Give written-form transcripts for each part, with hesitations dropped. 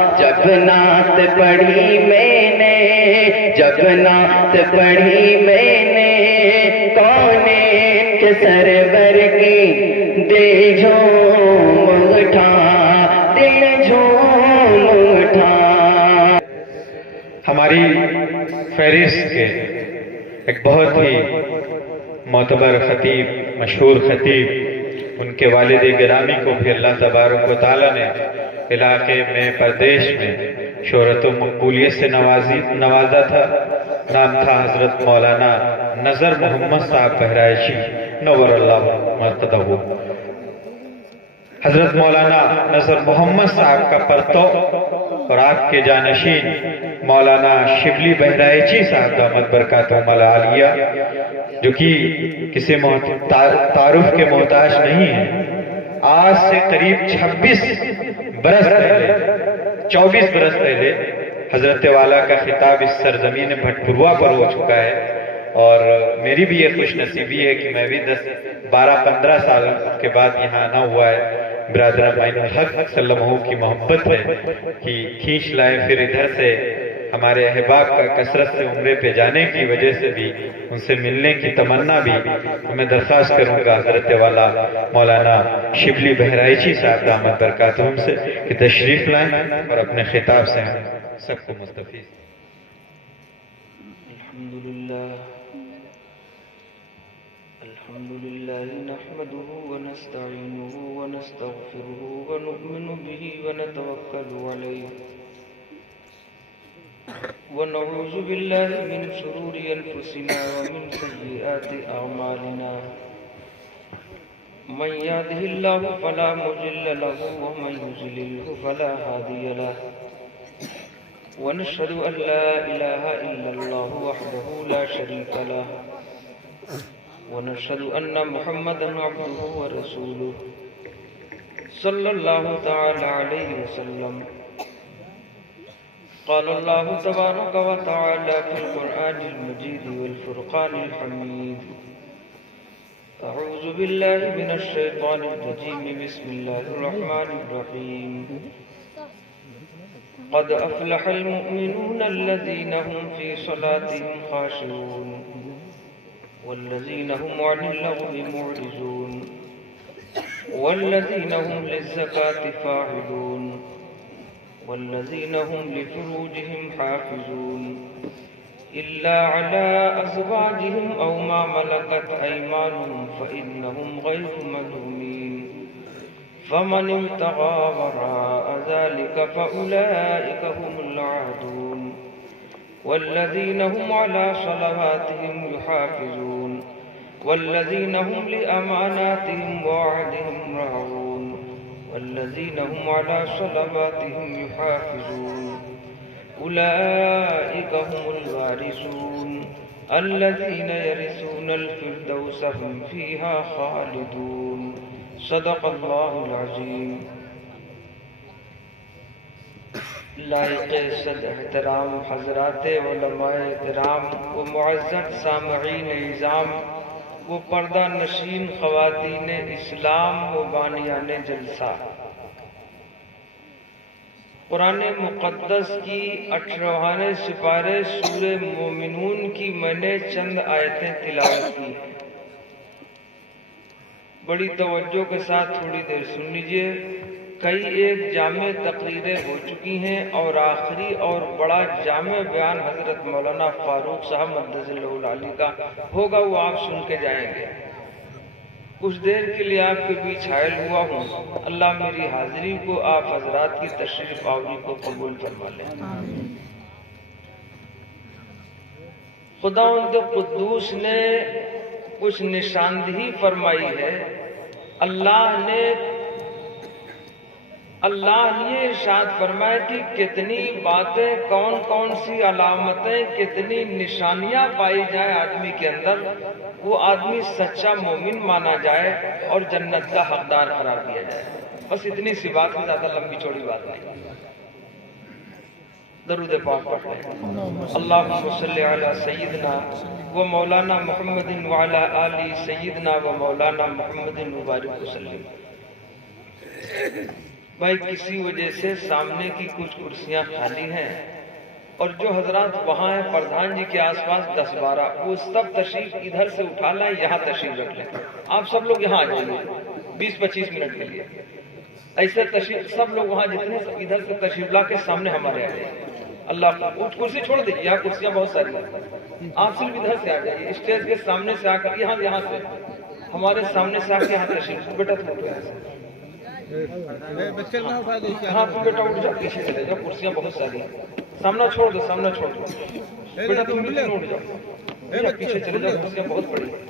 جب نعت پڑھی میں نے، جب نعت پڑھی میں نے، کونین کے سرور کی دل جھوم اٹھا، دل جھوم اٹھا۔ ہماری فہرست کے ایک بہت ہی معتبر خطیب، مشہور خطیب، ان کے والد گرامی کو بھی اللہ تبارک و تعالیٰ نے علاقے میں، پردیش میں شہرت و مقبولیت سے نوازا تھا۔ نام تھا حضرت مولانا نذر محمد صاحب بہرائچی نور اللہ مرقدہ۔ حضرت مولانا نذر محمد صاحب کا پرتو اور آپ کے جانشین مولانا شبلی بہرائچی صاحب دامت برکاتہم العالیہ، جو کہ کسی تعارف کے محتاج نہیں ہیں، آج سے قریب 24 برس پہلے حضرت والا کا خطاب اس سرزمین بھٹپروا پر ہو چکا ہے، اور میری بھی یہ خوش نصیبی ہے کہ میں بھی 12-15 سال کے بعد یہاں آنا ہوا ہے۔ برادر معین الحق صلی اللہ علیہ وسلم کی محبت ہے کہ کھینچ لائے، پھر ادھر سے ہمارے احباب کا کثرت سے عمرے پہ جانے کی وجہ سے بھی، ان سے ملنے کی تمنا بھی، میں درخواست کروں گا حضرت والا مولانا شبلی بہرائچی صاحب دامت برکاتہم سے کہ تشریف لائیں اور اپنے خطاب سے ہم سب کو مستفیض۔ الحمد لله نحمده ونستعينه ونستغفره ونؤمن به ونتوكل عليه ونعوذ بالله من شرور أنفسنا ومن سيئات أعمالنا، من يهده الله فلا مضل له ومن يضلل فلا هادي له، ونشهد أن لا إله إلا الله وحده لا شريك له، ونشهد أن محمدا عبده ورسوله صلى الله تعالى عليه وسلم۔ قال الله تبارك وتعالى في القرآن المجيد والفرقان الحميد: أعوذ بالله من الشيطان الرجيم، بسم الله الرحمن الرحيم۔ قد أفلح المؤمنون الذين هم في صلاتهم خاشعون والذين هم عن اللغو معرضون والذين هم للزكاة فاعلون والذين هم لفروجهم حافظون إلا على أزواجهم أو ما ملكت أيمانهم فإنهم غير ملومين، فمن ابتغى وراء ذلك فأولئك هم العادون والذين هم على صلواتهم يحافظون والذين هم لأماناتهم وعهدهم راعون والذين هم على صلواتهم يحافظون أولئك هم الوارثون الذين يرثون الفردوس هم فيها خالدون۔ صدق اللہ العظیم۔ لائق صد احترام حضرات علماء کرام و معزز سامعین نظام و پردہ نشین خواتین اسلام و بانیان جلسہ، قرآن مقدس کی 18ویں سپارے سورہ مومنون کی میں نے چند آیتیں تلاوت کی ہیں، بڑی توجہ کے ساتھ تھوڑی دیر سن لیجئے۔ کئی ایک جامع تقریریں ہو چکی ہیں اور آخری اور بڑا جامع بیان حضرت مولانا فاروق صاحب مدثر اللہ العالی کا ہوگا، وہ آپ سن کے جائیں گے۔ کچھ دیر کے لیے آپ کے بیچ حائل ہوا ہوں، اللہ میری حاضری کو، آپ حضرات کی تشریف آوری کو قبول فرما لیں۔ خداوند قدوس نے کچھ نشاندہی فرمائی ہے۔ اللہ نے ارشاد فرمایا کہ کتنی باتیں، کون کون سی علامتیں، کتنی نشانیاں پائی جائیں آدمی کے اندر، وہ آدمی سچا مومن مانا جائے اور جنت کا حقدار قرار دیا جائے۔ بس اتنی سی بات ہے، زیادہ لمبی چوڑی بات نہیں۔ درود پاک پڑھ لیں۔ اللہم صلی علی سیدنا و مولانا محمد وعلی آل سیدنا و مولانا محمد مبارک وسلم۔ بھائی کسی وجہ سے سامنے کی کچھ کرسیاں خالی ہیں اور جو حضرات وہاں ہیں پردھان جی کے آس پاس 10-12 وہ سب تشریف ادھر سے اٹھا لائیں، یہاں تشریف رکھ لیں. آپ سب لوگ یہاں آ جائیے 20-25 منٹ کے لیے. ایسے تشریف سب لوگ وہاں جتنے ادھر سے تشریف لا کے سامنے ہمارے آ جائیے. اللہ اٹھ کرسی چھوڑ دیجیے، یہاں کرسیاں بہت ساری ہیں. آپ صرف ادھر سے آ جائیے، اسٹیج کے سامنے سے آ کر یہاں سے ہمارے سامنے سے آ کے یہاں تشریف. بیٹا تم اٹھو یہاں سے. ہاں تم بیٹا اٹھ جاؤ، پیچھے چلے جاؤ، کرسیاں بہت ساری ہیں. سامنا چھوڑ دو، سامنا چھوڑ دو. بیٹا تم بھی اٹھ جاؤ، پیچھے چلے جاؤ، کرسیاں بہت بڑی ہیں.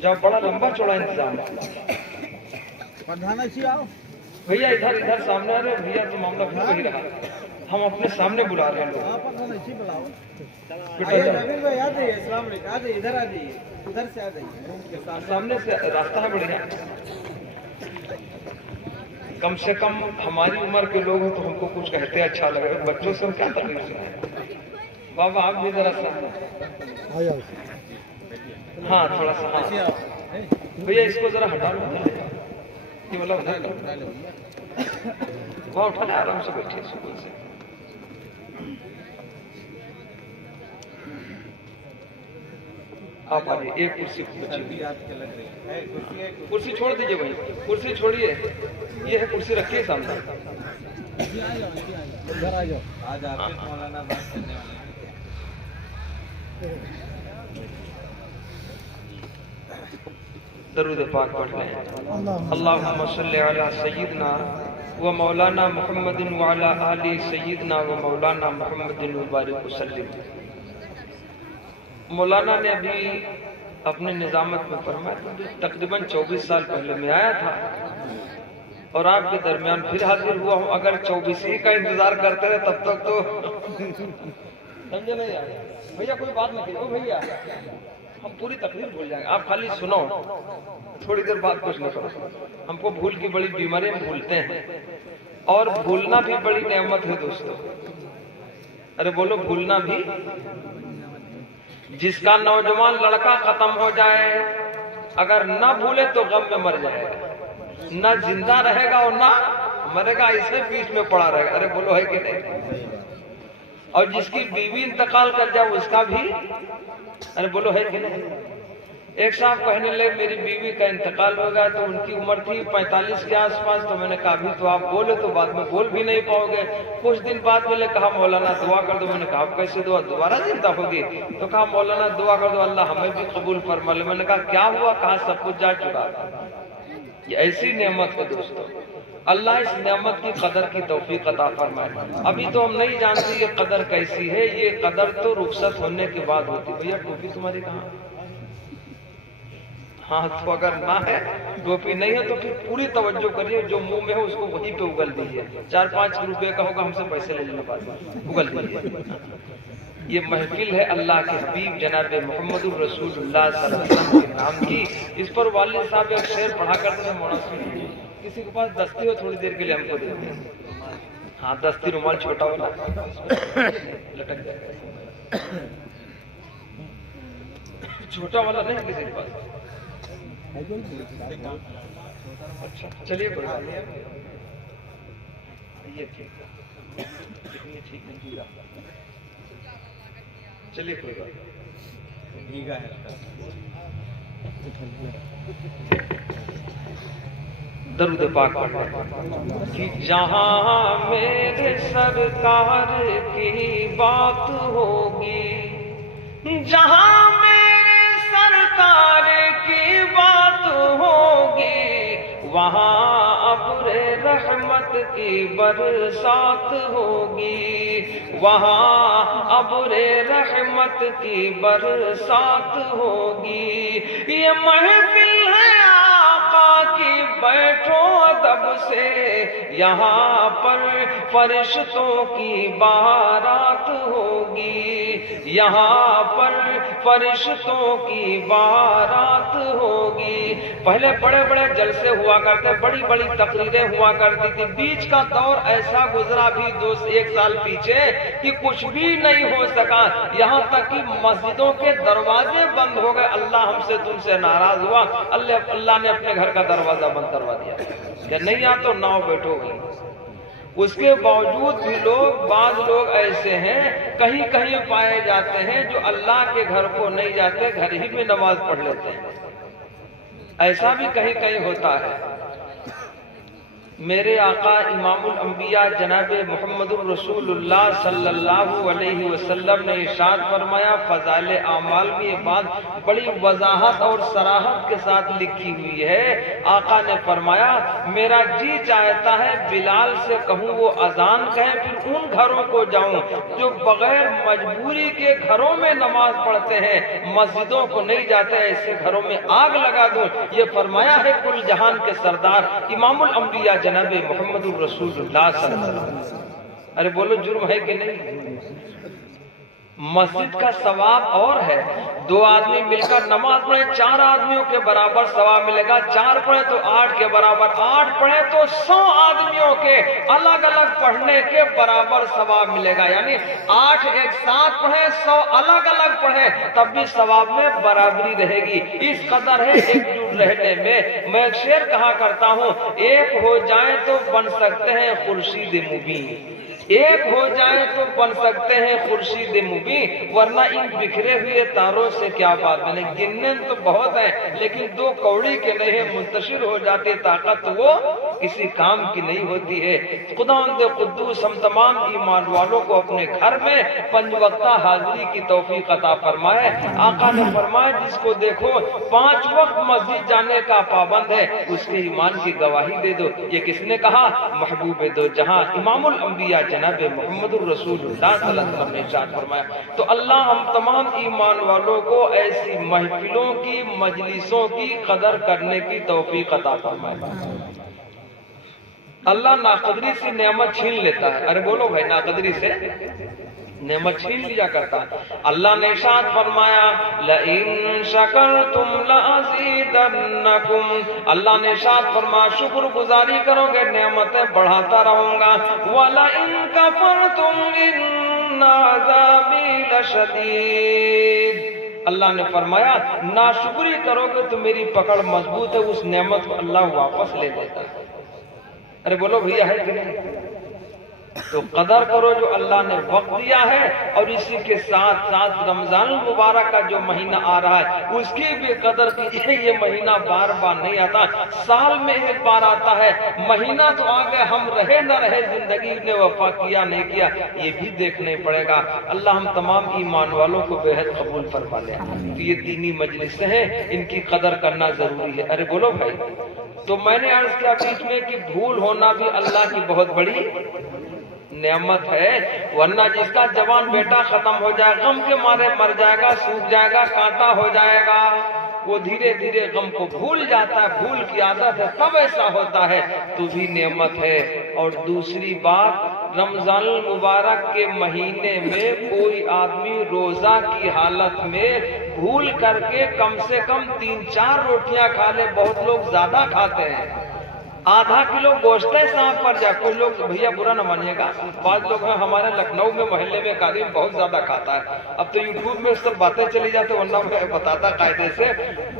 جاؤ، بڑا لمبا چوڑا انتظام ہے. بھیا ادھر سامنے آ رہے بھیا، تو معاملہ پھر وہی رہا. ہم اپنے سامنے بلا رہے ہیں لوگ. سامنے سے راستہ ہے بڑھیا. کم سے کم ہماری عمر کے لوگ ہیں تو ہم کو کچھ کہتے اچھا لگے. بچوں سے ہم کیا تکلیف سنائیں. بابا آپ بھی ذرا سا، ہاں تھوڑا سا. ہاں بھیا اس کو ذرا ہٹا لو، یہ والا ادھر لو، وہاں اٹھا لیں، آرام سے بیٹھیے سکون سے. آپ آئیے. ایک کرسی کرسی چھوڑ دیجیے بھائی، کرسی چھوڑیے. یہ ہے کرسی رکھیے سامنے. درود پاک پڑھ لیں. اللہم صلی علی سیدنا و مولانا محمد وعلی آل سیدنا و مولانا محمد وبارک وسلم. مولانا نے ابھی اپنے نظامت میں فرمایا تقریباً 24 سال پہلے میں آیا تھا اور آپ کے درمیان پھر حاضر ہوا ہوں. اگر 24 کا انتظار کرتے رہے تب تک تو سمجھے نہیں یار. بھیا کوئی بات نہیں کہ بھیا ہم پوری تقریر بھول جائیں گے، آپ خالی سنو، تھوڑی دیر بعد کچھ نہ کرو. ہم کو بھول کی بڑی بیماری، ہم بھولتے ہیں، اور بھولنا بھی بڑی نعمت ہے دوستو. ارے بولو بھولنا بھی. جس کا نوجوان لڑکا ختم ہو جائے اگر نہ بھولے تو غم میں مر جائے گا. نہ زندہ رہے گا اور نہ مرے گا، اسے بیچ میں پڑا رہے گا. ارے بولو ہے کہ نہیں. اور جس کی بیوی انتقال کر جائے اس کا بھی، ارے بولو ہے کہ نہیں. ایک صاحب کہنے لگے میری بیوی کا انتقال ہو گیا تو ان کی عمر تھی 45 کے آس پاس. تو میں نے کہا ابھی تو آپ بولے تو بعد میں بول بھی نہیں پاؤ گے. کچھ دن بعد میں نے کہا مولانا دعا کر دو. میں نے کہا آپ کیسے دعا، دوبارہ زندہ ہوگی؟ تو کہا مولانا دعا کر دو اللہ ہمیں بھی قبول فرما لے. میں نے کہا کیا ہوا؟ کہا سب کچھ جا چکا. یہ ایسی نعمت ہے دوستو، اللہ اس نعمت کی قدر کی توفیق عطا فرمائے. ابھی تو ہم نہیں جانتے یہ قدر کیسی ہے. یہ قدر تو رخصت ہونے کے بعد ہوتی. بھیا ٹوپی تمہاری کہاں؟ ہاں تو اگر نہ ہے، ٹوپی نہیں ہے تو پھر پوری توجہ کریے. جو منہ میں ہے اس کو وہی پہ اگل دیجیے. 4-5 روپے کا ہوگا، ہم سے پیسے لے لینا بعد میں، اگل دیجیے. یہ محفل ہے اللہ کے حبیب جناب محمد الرسول اللہ صلی اللہ علیہ وسلم کے نام کی. اس پر والد صاحب ایک شعر پڑھا کرتے ہیں مولانا. کسی کے پاس دستی ہو تھوڑی دیر کے لیے ہم کو دیتے ہیں. ہاں دستی رومال چھوٹا والا لٹک جائے، چھوٹا والا نہیں کسی کے پاس. اچھا چلیے کوئی بات نہیں. یہ ٹھیک ہے، ٹھیک نہیں. چلیے کوئی بات درود پاک کہ جہاں میرے سرکار کی بات ہوگی، جہاں میرے سرکار کی بات ہوگی، وہاں ابر رحمت کی برسات ہوگی، وہاں ابر رحمت کی برسات ہوگی. یہ محفل ہے آقا کی، بیٹھو ادب سے، یہاں پر فرشتوں کی بارات ہوگی، یہاں پر فرشتوں کی بارات ہوگی. پہلے بڑے بڑے جلسے ہوا کرتے، بڑی بڑی تقریریں ہوا کرتی تھی. بیچ کا دور ایسا گزرا بھی 1 سال پیچھے کہ کچھ بھی نہیں ہو سکا. یہاں تک کہ مسجدوں کے دروازے بند ہو گئے. اللہ ہم سے تم سے ناراض ہوا، اللہ نے اپنے گھر کا دروازہ بند کروا دیا کہ نہیں آ تو ناؤ بیٹھو گی. اس کے باوجود بھی بعض لوگ ایسے ہیں کہیں کہیں پائے جاتے ہیں جو اللہ کے گھر کو نہیں جاتے، گھر ہی میں نماز پڑھ لیتے ہیں، ایسا بھی کہیں کہیں ہوتا ہے۔ میرے آقا امام الانبیاء جناب محمد الرسول اللہ صلی اللہ علیہ وسلم نے ارشاد فرمایا، فضائل اعمال میں یہ بات بڑی وضاحت اور صراحت کے ساتھ لکھی ہوئی ہے۔ آقا نے فرمایا، میرا جی چاہتا ہے بلال سے کہوں وہ اذان کہیں، پھر ان گھروں کو جاؤں جو بغیر مجبوری کے گھروں میں نماز پڑھتے ہیں، مسجدوں کو نہیں جاتے، ایسے گھروں میں آگ لگا دوں۔ یہ فرمایا ہے کل جہان کے سردار امام الانبیاء جناب محمد الرسول اللہ صلی اللہ علیہ وسلم۔ ارے بولو جرم ہے کہ نہیں؟ مسجد کا ثواب اور ہے، 2 آدمی مل کر نماز پڑھے 4 آدمیوں کے برابر ثواب ملے گا، 4 پڑھے تو 8 کے برابر، 8 پڑھے تو 100 آدمیوں کے الگ الگ پڑھنے کے برابر ثواب ملے گا، یعنی 8 ایک ساتھ پڑھے 100 الگ الگ پڑھے تب بھی ثواب میں برابری رہے گی۔ اس قدر ہے ایک جٹ رہنے میں۔ میں ایک شعر کہا کرتا ہوں، ایک ہو جائیں تو بن سکتے ہیں خورشید مبین، ایک ہو جائیں تو بن سکتے ہیں خورشید مبین، ورنہ ان بکھرے ہوئے تاروں سے کیا بات بنے۔ گننے تو بہت ہیں لیکن 2 کوڑی کے نہیں ہیں، منتشر ہو جاتے طاقت وہ کسی کام کی نہیں ہوتی ہے۔ خداوند قدوس ہم تمام ایمان والوں کو اپنے گھر میں 5 وقتہ حاضری کی توفیق عطا فرمائے۔ آقا نے فرمایا، جس کو دیکھو 5 وقت مسجد جانے کا پابند ہے، اس کے ایمان کی گواہی دے دو۔ یہ کس نے کہا؟ محبوب دو جہاں امام الانبیاء جناب محمد الرسول اللہ صلی اللہ علیہ وسلم نے ارشاد فرمایا۔ تو اللہ ہم تمام ایمان والوں کو ایسی محفلوں کی، مجلسوں کی قدر کرنے کی توفیق عطا فرمائے۔ اللہ ناقدری سے نعمت چھین لیتا ہے، ارے بولو بھائی، ناقدری سے نعمت چھین لیا کرتا ہے۔ اللہ نے ارشاد فرمایا، لَإِن شَكَرْتُمْ لَأَزِيدَنَّكُمْ، اللہ نے ارشاد فرمایا شکر گزاری کرو گے نعمتیں بڑھاتا رہوں گا، وَلَئِن كَفَرْتُمْ إِنَّ عَذَابِي لَشَدِيدٌ، اللہ نے فرمایا ناشکری کرو گے تو میری پکڑ مضبوط ہے، اس نعمت کو اللہ واپس لے لیتا ہے۔ ارے بولو بھیا ہے کہ نہیں؟ تو قدر کرو جو اللہ نے وقت دیا ہے، اور اسی کے ساتھ ساتھ رمضان المبارک کا جو مہینہ آ رہا ہے اس کی بھی قدر کیجیے۔ یہ مہینہ بار بار نہیں آتا، سال میں ایک بار آتا ہے۔ مہینہ تو آگے ہم رہے نہ رہے، زندگی نے وفا کیا نہیں کیا یہ بھی دیکھنے پڑے گا۔ اللہ ہم تمام ایمان والوں کو بے حد قبول فرما لے۔ تو یہ دینی مجلسیں ہیں، ان کی قدر کرنا ضروری ہے۔ ارے بولو بھائی، تو میں نے عرض کیا بیچ میں کہ بھول ہونا بھی اللہ کی بہت بڑی نعمت ہے، ورنہ جس کا جوان بیٹا ختم ہو جائے، غم کے مارے مر جائے گا، سوکھ جائے گا، کانٹا ہو جائے گا، وہ دھیرے دھیرے غم کو بھول جاتا ہے، بھول کی عادت ہے، تب ایسا ہوتا ہے، تو بھی نعمت ہے۔ اور دوسری بات، رمضان المبارک کے مہینے میں کوئی آدمی روزہ کی حالت میں بھول کر کے کم سے کم 3-4 روٹیاں کھا لے، بہت لوگ زیادہ کھاتے ہیں، آدھا کلو گوشت صاحب پر جائے، کوئی لوگ بھیا برا نہ مانیے گا، بعض لوگ ہیں ہمارے لکھنؤ میں محلے میں قادم بہت زیادہ کھاتا ہے، اب تو یوٹیوب میں سب باتیں چلی جاتے، ورنہ میں بتاتا قاعدے سے،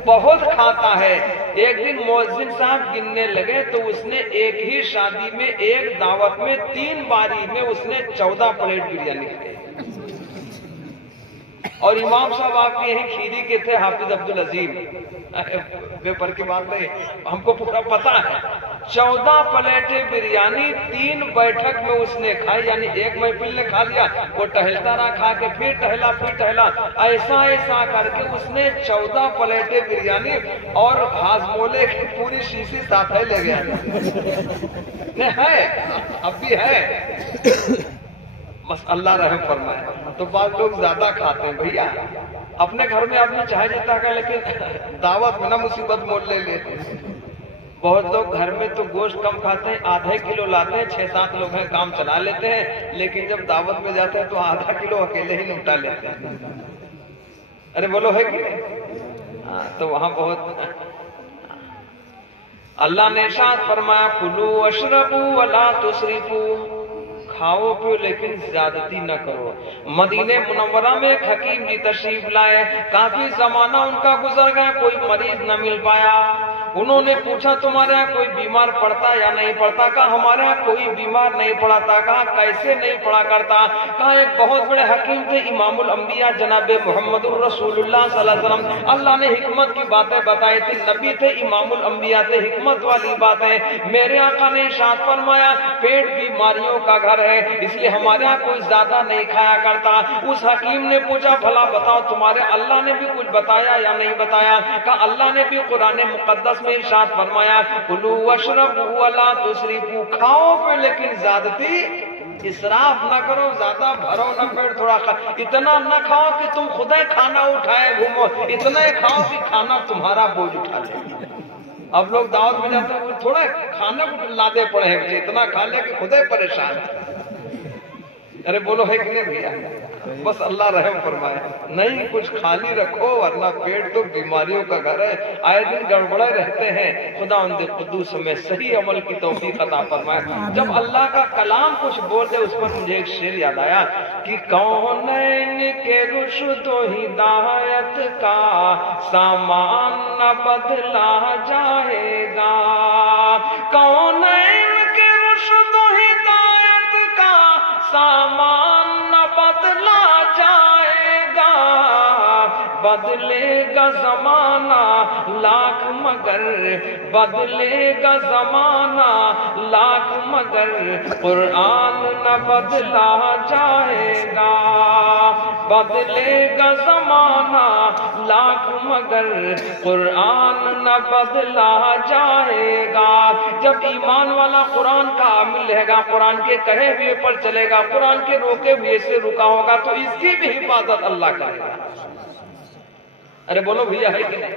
بہت کھاتا ہے۔ ایک دن مؤذن صاحب گننے لگے تو اس نے ایک ہی شادی میں، ایک دعوت میں 3 باری میں اس نے 14 پلیٹ بریانی کھائی۔ اور امام صاحب آپ کے یہیں کھیری کے تھے، حافظ عبدالعظیم، بے پر کی بات نہیں، ہم کو پورا پتا ہے، 14 پلیٹیں بریانی 3 بیٹھک میں اس نے کھائی، یعنی ایک محفل نے کھا لیا، وہ ٹہلتا رہا، کھا کے پھر ٹہلا، ایسا کر کے اس نے 14 پلیٹیں بریانی اور ہاضمولے کی پوری شیشی ساتھ لے گیا ہے، اب بھی ہے، بس اللہ رحم فرمائے۔ تو بعض لوگ زیادہ کھاتے ہیں بھیا، اپنے گھر میں آدمی چاہے جاتا ہے لیکن دعوت میں نہ مصیبت مول لے لیتے ہیں۔ بہت لوگ گھر میں تو گوشت کم کھاتے ہیں، آدھے کلو لاتے ہیں، 6-7 لوگ ہیں کام چلا لیتے ہیں، لیکن جب دعوت میں جاتے ہیں تو آدھا کلو اکیلے ہی نپٹا لیتے ہیں۔ ارے بولو ہے کہ نہیں؟ تو وہاں بہت اللہ نے ارشاد فرمایا، کلوا واشربوا ولا تسرفوا، کھاؤ پیو لیکن زیادتی نہ کرو۔ مدینہ منورہ میں ایک حکیم جی تشریف لائے، کافی زمانہ ان کا گزر گیا، کوئی مریض نہ مل پایا، انہوں نے پوچھا تمہارے یہاں کوئی بیمار پڑتا یا نہیں پڑتا؟ کہا ہمارے یہاں کوئی بیمار نہیں پڑا تھا۔ کہا کیسے نہیں پڑا کرتا؟ کہا ایک بہت بڑے حکیم تھے امام الانبیاء جناب محمد الرسول اللہ صلی اللہ علیہ وسلم، اللہ نے حکمت کی باتیں بتائی تھی، نبی تھے امام الانبیاء تھے، حکمت والی باتیں۔ میرے آقا نے ارشاد فرمایا پیٹ بیماریوں کا گھر ہے، اس لیے ہمارے یہاں کوئی زیادہ نہیں کھایا کرتا۔ اس حکیم نے پوچھا بھلا بتاؤ تمہارے اللہ نے بھی کچھ بتایا یا نہیں بتایا؟ کہا اللہ نے بھی قرآن مقدس میں ارشاد فرمایا کلوا واشربوا ولا تسرفوا، کھاؤ پہ لیکن زیادتی اسراف نہ کرو، زیادہ بھرو نہ پیٹ، تھوڑا اتنا نہ کھاؤ کہ تم خدا کھانا اٹھائے گھومو، اتنا ہی کھاؤ کہ کھانا تمہارا بوجھ اٹھا لے۔ اب لوگ دعوت میں جاتے ہیں تھوڑا کھانا کو لادے پڑے ہیں، اتنا کھا لے کہ خدا پریشان ہے۔ ارے بولو ہے کہ نہیں بھیا؟ بس اللہ رحم فرمائے، نہیں کچھ خالی رکھو ورنہ پیٹ تو بیماریوں کا گھر ہے، آئے دن گڑبڑے رہتے ہیں۔ خدا ان قدوس میں صحیح عمل کی توفیق عطا فرمائے۔ جب اللہ کا کلام کچھ بول دے اس پر مجھے ایک شعر یاد آیا کہ کونین کے رشد و ہدایت کا سامان نہ بدلا جائے گا، کونین کے رشد و ہدایت کا سامان نہ بدلا جائے گا، بدلے گا زمانہ لاکھ مگر، بدلے گا زمانہ لاکھ مگر قرآن نہ بدلا جائے گا، بدلے گا زمانہ لاکھ مگر قرآن نہ بدلا جائے گا۔ جب ایمان والا قرآن کا عامل رہے گا، قرآن کے کہے ہوئے پر چلے گا، قرآن کے روکے ہوئے سے رکا ہوگا تو اس کی بھی حفاظت اللہ کرے گا۔ ارے بولو بھیا ہے کہ نہیں؟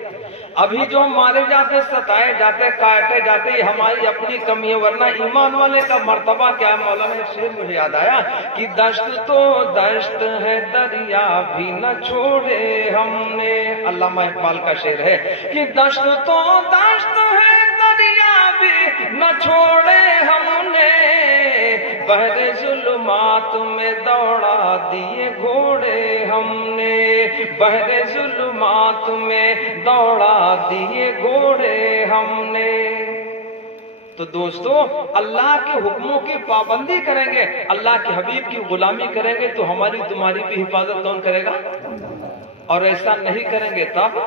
ابھی جو مارے جاتے، ستائے جاتے، کاٹے جاتے، یہ ہماری اپنی کمی ہے، ورنہ ایمان والے کا مرتبہ کیا ہے؟ مولانا ایک شعر مجھے یاد آیا کہ دشت تو دشت ہے دریا بھی نہ چھوڑے ہم نے، علامہ اقبال کا شعر ہے کہ دشت تو دشت ہے دریا بھی نہ چھوڑے ہم نے، بحر ظلمات میں دوڑا دیے گھوڑے ہم نے، بحر ظلمات میں دوڑا دیے گھوڑے ہم نے۔ تو دوستو اللہ کے حکموں کی پابندی کریں گے، اللہ کے حبیب کی غلامی کریں گے تو ہماری تمہاری بھی حفاظت کون کرے گا؟ اور ایسا نہیں کریں گے تب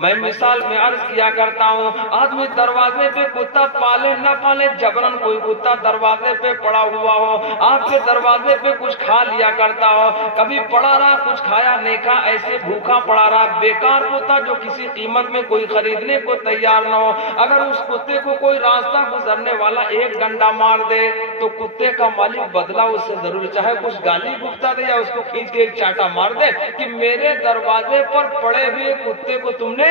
میں مثال میں عرض کیا کرتا ہوں، آدمی دروازے پہ کتا پالے نہ پالے، جبرن کوئی کتا دروازے پہ پڑا ہوا ہو، آپ کے دروازے پہ کچھ کھا لیا کرتا ہو، کبھی پڑا رہا کچھ کھایا نہیں کھا، ایسے بھوکا پڑا رہا، بیکار کتا جو کسی قیمت میں کوئی خریدنے کو تیار نہ ہو، اگر اس کتے کو کوئی راستہ گزرنے والا ایک ڈنڈا مار دے تو کتے کا مالک بدلہ اس سے ضرور چاہے کچھ گالی گفتہ دے یا اس کو کھینچ کے ایک چاٹا مار دے کہ میرے دروازے پر پڑے ہوئے کتے کو تم نے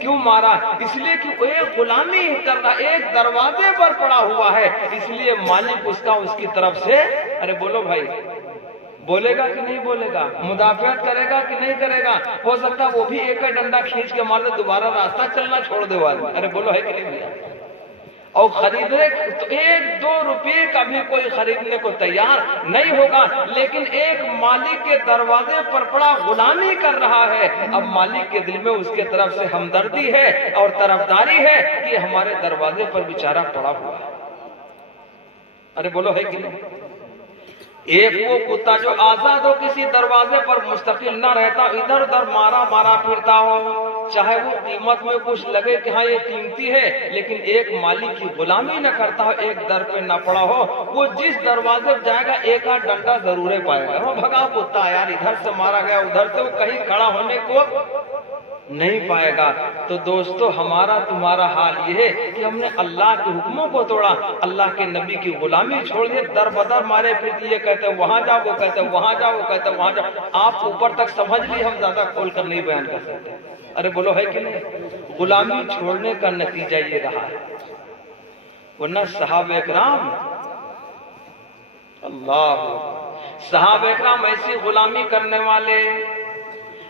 کیوں مارا؟ اس لیے کہ ایک غلامی کر رہا، ایک دروازے پر پڑا ہوا ہے، اس لیے مالک اس کا اس کی طرف سے، ارے بولو بھائی، بولے گا کہ نہیں بولے گا؟ مدافعت کرے گا کہ نہیں کرے گا؟ ہو سکتا وہ بھی ایک ڈنڈا کھینچ کے مار دے، دوبارہ راستہ چلنا چھوڑ دے والے، ارے بولو ہے کہ نہیں بھیا؟ اور خریدنے تو 1-2 روپے کا بھی کوئی خریدنے کو تیار نہیں ہوگا، لیکن ایک مالک کے دروازے پر پڑا غلامی کر رہا ہے، اب مالک کے دل میں اس کے طرف سے ہمدردی ہے اور طرفداری ہے کہ ہمارے دروازے پر بیچارہ پڑا ہوا ہے۔ ارے بولو ہے کہ نہیں؟ ایک وہ کتا جو آزاد ہو، کسی دروازے پر مستقل نہ رہتا، ادھر ادھر مارا مارا پھرتا ہو، چاہے وہ قیمت میں کچھ لگے کہ ہاں یہ قیمتی ہے، لیکن ایک مالک کی غلامی نہ کرتا ہو، ایک در پہ نہ پڑا ہو، وہ جس دروازے پہ جائے گا ایک آدھ ڈنڈا ضرور پائے گا۔ وہ بھگا کتا یار، ادھر سے مارا گیا ادھر سے، وہ کہیں کھڑا ہونے کو نہیں پائے گا۔ تو دوستو ہمارا تمہارا حال یہ ہے کہ ہم نے اللہ کے حکموں کو توڑا، اللہ کے نبی کی غلامی چھوڑ دی، در بدر مارے پھر یہ کہتے ہیں وہاں جاؤ، وہ کہتے ہیں وہاں جاؤ، وہ کہتے ہیں وہاں جاؤ، آپ اوپر تک سمجھ لی، ہم زیادہ کھول کر نہیں بیان کر سکتے۔ ارے بولو ہے کہ نہیں؟ غلامی چھوڑنے کا نتیجہ یہ رہا ہے، ورنہ صحابہ اکرام، اللہ صحابہ اکرام ایسی غلامی کرنے والے،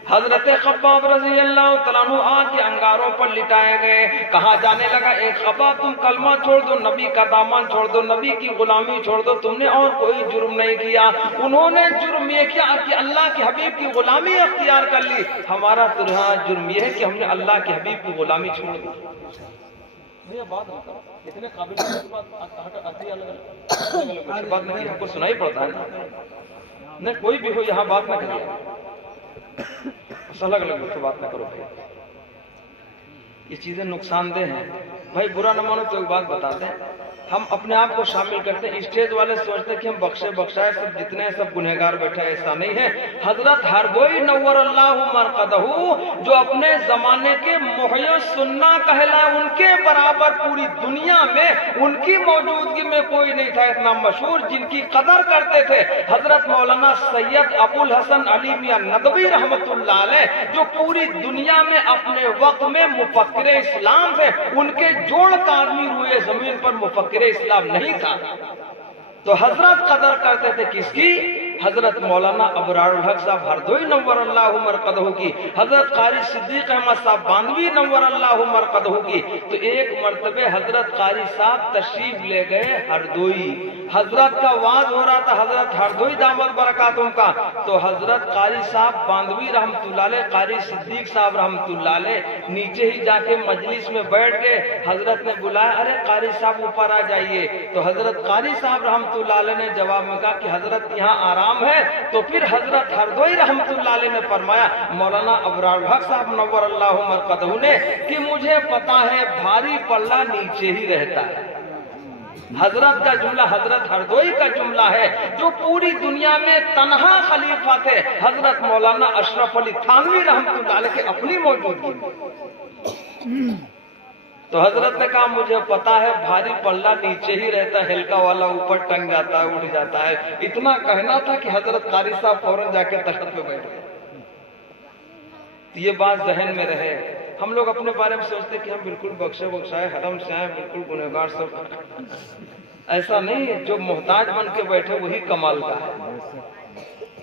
حضرت خباب رضی اللہ تعالیٰ عنہ آگ کے انگاروں پر لٹائے گئے. کہا جانے لگا اے خباب تم کلمہ چھوڑ دو, نبی کا دامن چھوڑ دو, نبی کی غلامی چھوڑ دو, تم نے اور کوئی جرم نہیں کیا. انہوں نے جرم یہ کیا کہ اللہ کے حبیب کی غلامی اختیار کر لی. ہمارا تو جرم یہ ہے کہ ہم نے اللہ کے حبیب کی غلامی چھوڑ دی. اتنے قابل بات نہیں, ہم کو سنائی پڑتا ہے نہیں, کوئی بھی ہو یہاں بات نہ کریے, الگ الگ سے بات نہ کرو بھائی, یہ چیزیں نقصان دہ ہیں بھائی. برا نہ مانو تو ایک بات بتا دیں, ہم اپنے آپ کو شامل کرتے ہیں. اسٹیج والے سوچتے ہیں کہ ہم بخشے بخشائے سب جتنے سب گنہگار بیٹھے, ایسا نہیں ہے. حضرت ہرگوئی نور اللہ مرقدہ جو اپنے زمانے کے محی السنہ کہلائے, ان کے برابر پوری دنیا میں ان کی موجودگی میں کوئی نہیں تھا اتنا مشہور, جن کی قدر کرتے تھے حضرت مولانا سید ابو الحسن علی میاں ندوی رحمت اللہ علیہ, جو پوری دنیا میں اپنے وقت میں مفکر اسلام تھے. ان کے جوڑ کا آدمی روئے زمین پر مفکر اسلام نہیں تھا. تو حضرت قدر کرتے تھے کس کی؟ حضرت مولانا ابرار الحق صاحب ہردوئی نور اللہ مرقدہ کی, حضرت قاری صدیق احمد صاحب باندوی نور اللہ مرقدہ کی. تو ایک مرتبہ حضرت قاری صاحب تشریف لے گئے ہردوئی, حضرت کا وعظ ہو رہا تھا, حضرت ہردوئی دامت برکاتہم کا. تو حضرت قاری صاحب باندوی رحمت اللہ علیہ, قاری صدیق صاحب رحمت اللہ علیہ نیچے ہی جا کے مجلس میں بیٹھ گئے. حضرت نے بلایا, ارے قاری صاحب اوپر آ جائیے. تو حضرت قاری صاحب رحمت اللہ علیہ نے جواب میں کہا کہ حضرت یہاں آرام ہے. تو پھر حضرت ہردوئی رحمت اللہ علیہ نے فرمایا مولانا ابرار الحق صاحب نور اللہ مرقدہ نے کہ مجھے پتا ہے بھاری پلہ نیچے ہی رہتا ہے. حضرت کا جملہ حضرت ہردوئی کا جملہ ہے, جو پوری دنیا میں تنہا خلیفہ تھے حضرت مولانا اشرف علی تھانوی رحمت اللہ علیہ کے اپنی موجودگی میں. تو حضرت نے کہا مجھے پتا ہے بھاری پلہ نیچے ہی رہتا ہے, ہلکا والا اوپر ٹنگ جاتا ہے, اٹھ جاتا ہے. اتنا کہنا تھا کہ حضرت قاری صاحب فوراً جا کے تخت پہ بیٹھ گئے. یہ بات ذہن میں رہے. ہم لوگ اپنے بارے میں سوچتے کہ ہم بالکل بخشے بخشائے حرم سے آئے, بالکل گنہگار سب. ایسا نہیں ہے, جو محتاج بن کے بیٹھے وہی کمال کا ہے,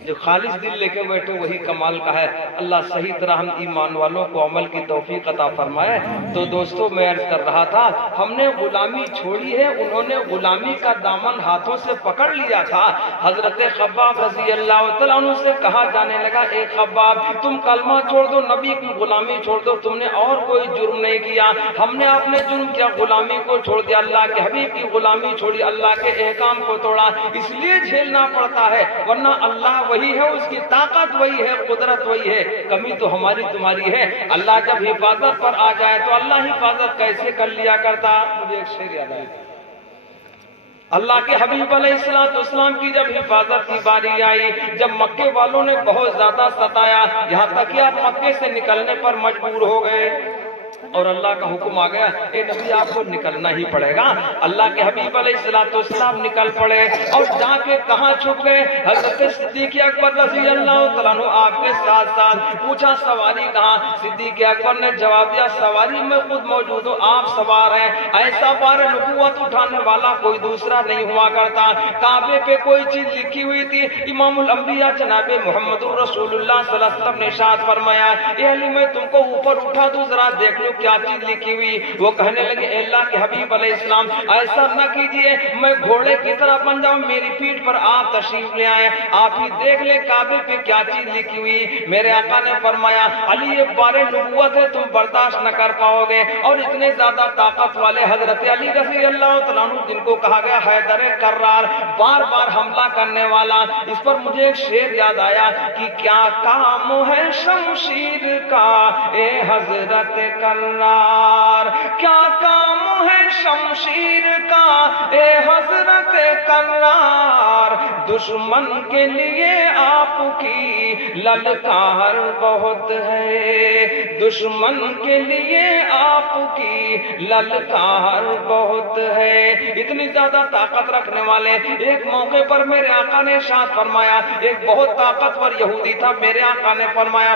جو خالص دل لے کے بیٹھے وہی کمال کا ہے. اللہ صحیح طرح ہم ایمان والوں کو عمل کی توفیق عطا فرمائے. تو دوستو میں عرض کر رہا تھا, ہم نے غلامی چھوڑی ہے, انہوں نے غلامی کا دامن ہاتھوں سے پکڑ لیا تھا. حضرت خباب رضی اللہ تعالیٰ عنہ سے کہا جانے لگا اے خباب تم کلمہ چھوڑ دو, نبی کی غلامی چھوڑ دو, تم نے اور کوئی جرم نہیں کیا. ہم نے اپنے جرم کیا, غلامی کو چھوڑ دیا, اللہ کے حبیب کی غلامی چھوڑی, اللہ کے احکام کو توڑا, اس لیے جھیلنا پڑتا ہے. ورنہ اللہ وہی ہے, اس کی طاقت وہی ہے, قدرت وہی ہے, کمی تو ہماری تمہاری ہے. اللہ جب حفاظت پر آ جائے تو اللہ حفاظت کیسے کر لیا کرتا. مجھے ایک شعر یاد آیا, اللہ کے حبیب علیہ السلام کی جب حفاظت کی باری آئی, جب مکے والوں نے بہت زیادہ ستایا, یہاں تک کہ آپ مکے سے نکلنے پر مجبور ہو گئے اور اللہ کا حکم آ گیا اے نبی آپ کو نکلنا ہی پڑے گا. اللہ کے حبیب علیہ السلام نکل پڑے اور جا کے کہاں چھپ گئے؟ حضرت صدیق اکبر رضی اللہ تعالیٰ عنہ آپ کے ساتھ ساتھ. پوچھا سواری کہاں؟ صدیق اکبر نے جواب دیا سواری میں خود موجود ہوں, آپ سوار ہیں. ایسا بار نبوت اٹھانے والا کوئی دوسرا نہیں ہوا کرتا. کعبے پہ کوئی چیز لکھی ہوئی تھی, امام الانبیاء جناب محمد الرسول اللہ صلی اللہ علیہ وسلم نے ارشاد فرمایا اے علی میں تم کو اوپر اٹھا دوں ذرا دیکھ لو کیا چیز لکھی ہوئی. وہ کہنے لگے اے اللہ کے حبیب علیہ السلام ایسا نہ کیجئے, میں گھوڑے کی طرح بن جاؤں, میری پیٹھ پر آپ تشریف لے آئے, آپ ہی دیکھ لیں کعبے پہ کیا چیز لکھی ہوئی. میرے آقا نے فرمایا علی یہ بارے نبوت ہے, تم برداشت نہ کر پاؤ گے. اور اتنے زیادہ طاقت والے حضرت علی رضی اللہ تعالیٰ عنہ جن کو کہا گیا حیدر کرار, بار بار حملہ کرنے والا. اس پر مجھے ایک شعر یاد آیا کہ کیا کام ہے شمشیر کا اے حضرت کرار, کیا کام ہے شمشیر کا اے حضرت کرار, دشمن کے لیے آپ کی للکار بہت ہے, دشمن کے لیے آپ کی للکار بہت ہے. اتنی زیادہ طاقت رکھنے والے. ایک موقع پر میرے آقا نے ارشاد فرمایا, ایک بہت طاقتور یہودی تھا, میرے آقا نے فرمایا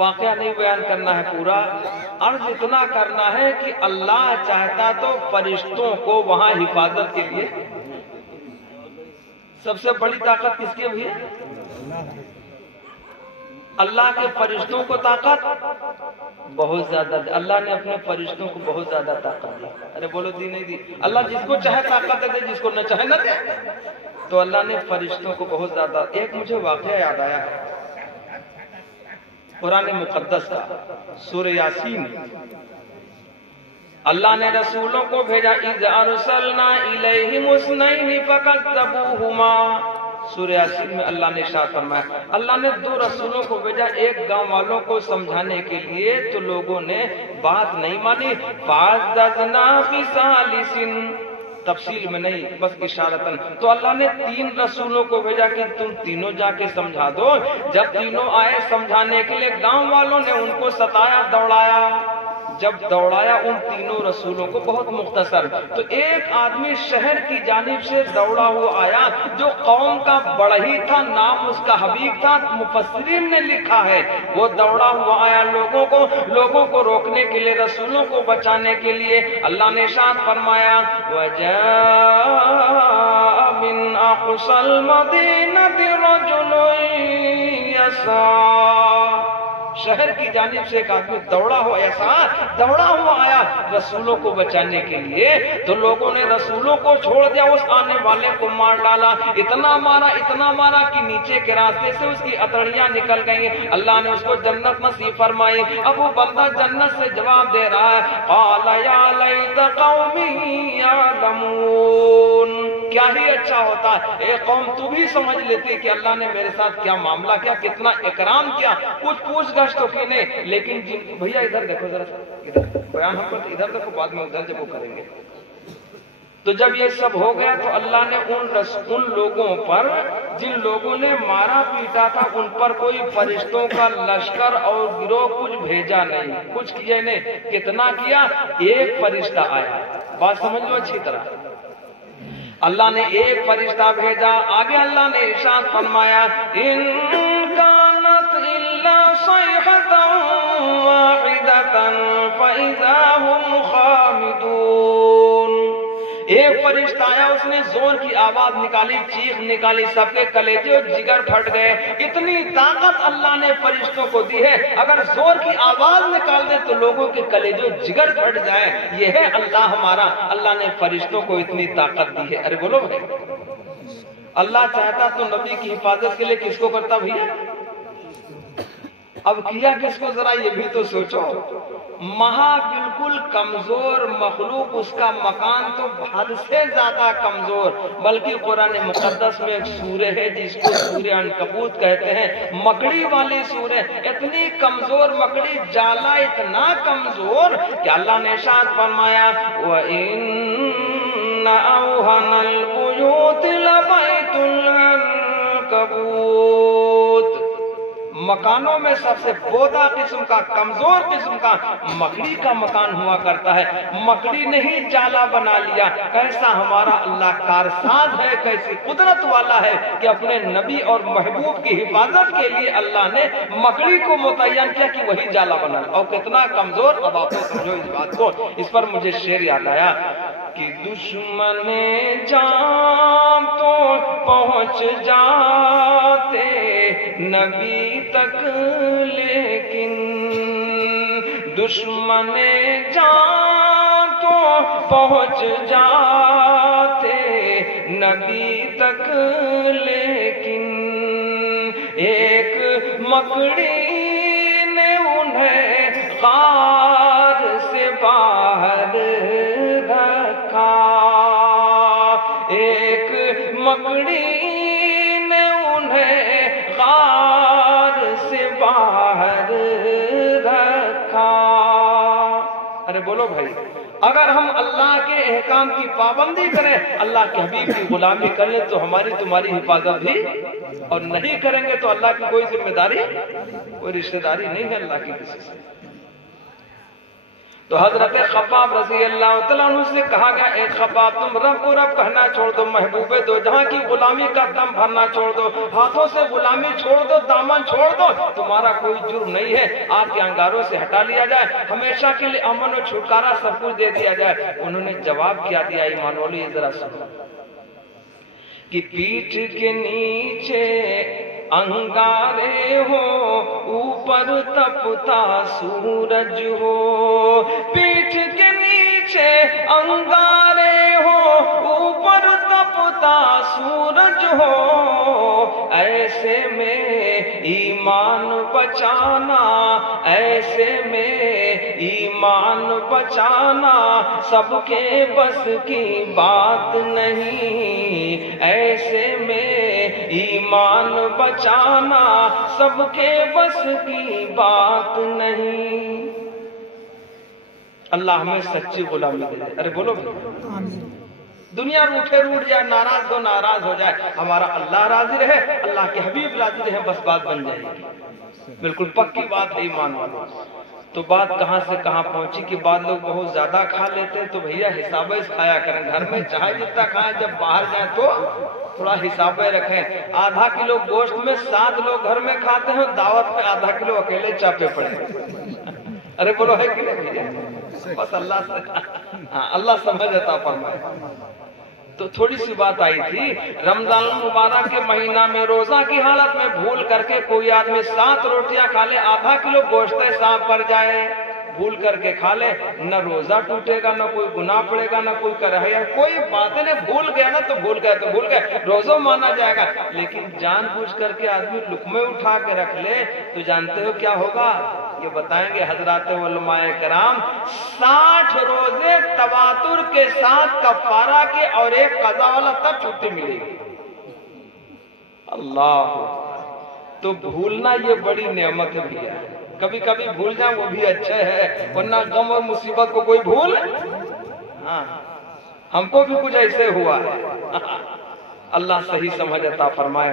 واقعہ نہیں بیان کرنا ہے پورا، عرض اتنا کرنا ہے کہ اللہ چاہتا تو فرشتوں کو وہاں حفاظت کے لیے، سب سے بڑی طاقت کس کی ہوئی ہے؟ اللہ کے فرشتوں کو طاقت بہت زیادہ، اللہ نے اپنے فرشتوں کو بہت زیادہ طاقت دی. ارے بولو دی نہیں دی؟ اللہ جس کو چاہے طاقت دے، جس کو نہ چاہے نہ دے. تو اللہ نے فرشتوں کو بہت زیادہ. ایک مجھے واقعہ یاد آیا ہے قرآن مقدس کا، سورہ یاسین. اللہ نے رسولوں کو بھیجا، اذ ارسلنا الیہم اثنین فکذبوہما. سورہ یاسین میں اللہ نے ارشاد فرمایا، اللہ نے 2 رسولوں کو بھیجا ایک گاؤں والوں کو سمجھانے کے لیے، تو لوگوں نے بات نہیں مانی. فعززنا بثالث، تفصیل میں نہیں بس اشارتاً. تو اللہ نے 3 رسولوں کو بھیجا کہ تم تینوں جا کے سمجھا دو. جب تینوں آئے سمجھانے کے لیے، گاؤں والوں نے ان کو ستایا، دوڑایا. جب دوڑایا ان تینوں رسولوں کو، بہت مختصر، تو ایک آدمی شہر کی جانب سے دوڑا ہوا آیا جو قوم کا بڑھئی تھا، نام اس کا حبیب تھا. مفسرین نے لکھا ہے وہ دوڑا ہوا آیا لوگوں کو روکنے کے لیے، رسولوں کو بچانے کے لیے. اللہ نے ارشاد فرمایا، وَجَاءَ مِنْ أَقْصَى الْمَدِينَةِ رَجُلٌ يَسْعَىٰ. شہر کی جانب سے ایک آدمی دوڑا ہوا آیا رسولوں کو بچانے کے لیے. تو لوگوں نے رسولوں کو چھوڑ دیا، اس آنے والے کو مار ڈالا. اتنا مارا کہ نیچے کے راستے سے اس کی اتڑیاں نکل گئی. اللہ نے اس کو جنت نصیب فرمائی. اب وہ بندہ جنت سے جواب دے رہا ہے، قال یا لیت قومی یعلمون. کیا ہی اچھا ہوتا ہے اے قوم تو بھی سمجھ لیتی کہ اللہ نے میرے ساتھ کیا معاملہ کیا، کتنا اکرام کیا. کچھ پوچھ گچھ تو کی نہیں، لیکن بھیا ادھر دیکھو ذرا، ادھر بیان ہم کرتے، ادھر دیکھو، بعد میں ادھر جب وہ کریں گے. تو جب یہ سب ہو گیا تو اللہ نے ان لوگوں پر جن لوگوں نے مارا پیٹا تھا ان پر کوئی فرشتوں کا لشکر اور گروہ کچھ بھیجا نہیں، کچھ کیا نہیں. کتنا کیا؟ ایک فرشتہ آیا. بات سمجھ لو اچھی طرح. اللہ نے ایک فرشتہ بھیجا. آگے اللہ نے ارشاد فرمایا، ان کانت الا صیحۃ واحدۃ فاذا هم خامدون. ایک فرشتہ آیا، اس نے زور کی آواز نکالی، چیخ نکالی، سب کے کلیجے اور جگر پھٹ گئے. اتنی طاقت اللہ نے فرشتوں کو دی ہے، اگر زور کی آواز نکال دے تو لوگوں کے کلیجے اور جگر پھٹ جائے. یہ ہے اللہ ہمارا. اللہ نے فرشتوں کو اتنی طاقت دی ہے. ارے بولو بھائی، اللہ چاہتا تو نبی کی حفاظت کے لیے کس کو کرتا بھیا؟ اب کیا کس کو؟ ذرا یہ بھی تو سوچو. بالکل کمزور مخلوق، اس کا مکان تو حد سے زیادہ کمزور. بلکہ قرآن مقدس میں ایک سورہ ہے جس کو سورہ عنکبوت کہتے ہیں، مکڑی والی سورہ. اتنی کمزور مکڑی، جالا اتنا کمزور کہ اللہ نے ارشاد فرمایا، وَإِنَّ أَوْهَنَ الْبُيُوتِ لَبَيْتُ الْعَنكَبُوتِ. مکانوں میں سب سے بودا قسم کا، کمزور قسم کا مکڑی کا مکان ہوا کرتا ہے. مکڑی نے ہی جالا بنا لیا. کیسا ہمارا اللہ کارساز ہے، کیسی قدرت والا ہے کہ اپنے نبی اور محبوب کی حفاظت کے لیے اللہ نے مکڑی کو متعین کیا کہ وہی جالا بنا. اور کتنا کمزور. اب آپ سمجھو اس بات کو. اس پر مجھے شعر یاد آیا کہ دشمن جان تو پہنچ جاتے نبی تک، لیکن دشمن جان تو پہنچ جاتے نبی تک، لیکن ایک مکڑی نے انہیں غار سے باہر رکھا. ایک مکڑی نے انہیں غار سے باہر رکھا. ارے بولو بھائی، اگر ہم اللہ کے احکام کی پابندی کریں، اللہ کے حبیب کی غلامی کریں تو ہماری تمہاری حفاظت بھی، اور نہیں کریں گے تو اللہ کی کوئی ذمہ داری، کوئی رشتہ داری نہیں ہے اللہ کی کسی سے. تو حضرت خباب رضی اللہ تعالیٰ عنہ سے کہا گیا اے خباب تم رب کو رب کہنا چھوڑ دو، محبوب دو جہاں کی غلامی کا دم بھرنا چھوڑ دو، ہاتھوں سے غلامی چھوڑ دو، دامن چھوڑ دو، تمہارا کوئی جرم نہیں ہے، آپ کے انگاروں سے ہٹا لیا جائے، ہمیشہ کے لیے امن و چھٹکارا سب کچھ دے دیا جائے۔ انہوں نے جواب کیا دیا ایمان والو، یہ ذرا سنو کہ پیٹھ کے نیچے انگارے ہو اوپر تپتا سورج ہو، پیٹھ کے نیچے انگارے ہو اوپر تپتا سورج ہو، ایسے میں ایمان بچانا، ایسے میں ایمان بچانا سب کے بس کی بات نہیں، ایسے میں ایمان بچانا سب کے بس کی بات نہیں۔ اللہ ہمیں سچی غلامی دے۔ ارے بولو دنیا روٹھے روٹ جائے، ناراض ہو ناراض ہو جائے، ہمارا اللہ راضی رہے، اللہ کے حبیب راضی رہے، بس بات بن جائے گی۔ بالکل پکی بات ہے ایمان والوں۔ تو بات کہاں سے کہاں پہنچی کہ بعض لوگ بہت زیادہ کھا لیتے ہیں، تو بھیا حساب کھایا کریں، گھر میں چاہے جتنا کھائیں، جب باہر جائیں تو تھوڑا حساب رکھیں۔ آدھا کلو گوشت میں 7 لوگ گھر میں کھاتے ہیں، دعوت میں آدھا کلو اکیلے چاپے پڑے۔ ارے بولو ہے کہ نہیں؟ بس اللہ سے اللہ سمجھ عطا فرمائے۔ تو تھوڑی سی بات آئی تھی، رمضان المبارک کے مہینہ میں روزہ کی حالت میں بھول کر کے کوئی آدمی 7 روٹیاں کھا لے، آدھا کلو گوشت صاف پڑ جائے، بھول کر کے کھا لے، نہ روزہ ٹوٹے گا، نہ کوئی گناہ پڑے گا، نہ کوئی کرے گا، کوئی باتیں نہیں، بھول گیا نا تو بھول گیا تو بھول گیا، روزہ مانا جائے گا۔ لیکن جان بوجھ کر کے آدمی لقمے اٹھا کے رکھ لے تو جانتے ہو کیا ہوگا؟ یہ بتائیں گے حضرات علماء کرام، 60 روزے تواتر کے ساتھ کفارہ کے اور ایک قضا والا تب چھٹی ملے گی۔ اللہ تو بھولنا یہ بڑی نعمت ہے بھیا، کبھی کبھی بھول جائیں وہ بھی اچھا ہے، ورنہ غم اور مصیبت کو کوئی بھول، ہاں ہم کو بھی کچھ ایسے ہوا ہے۔ اللہ صحیح سمجھ عطا فرمائے۔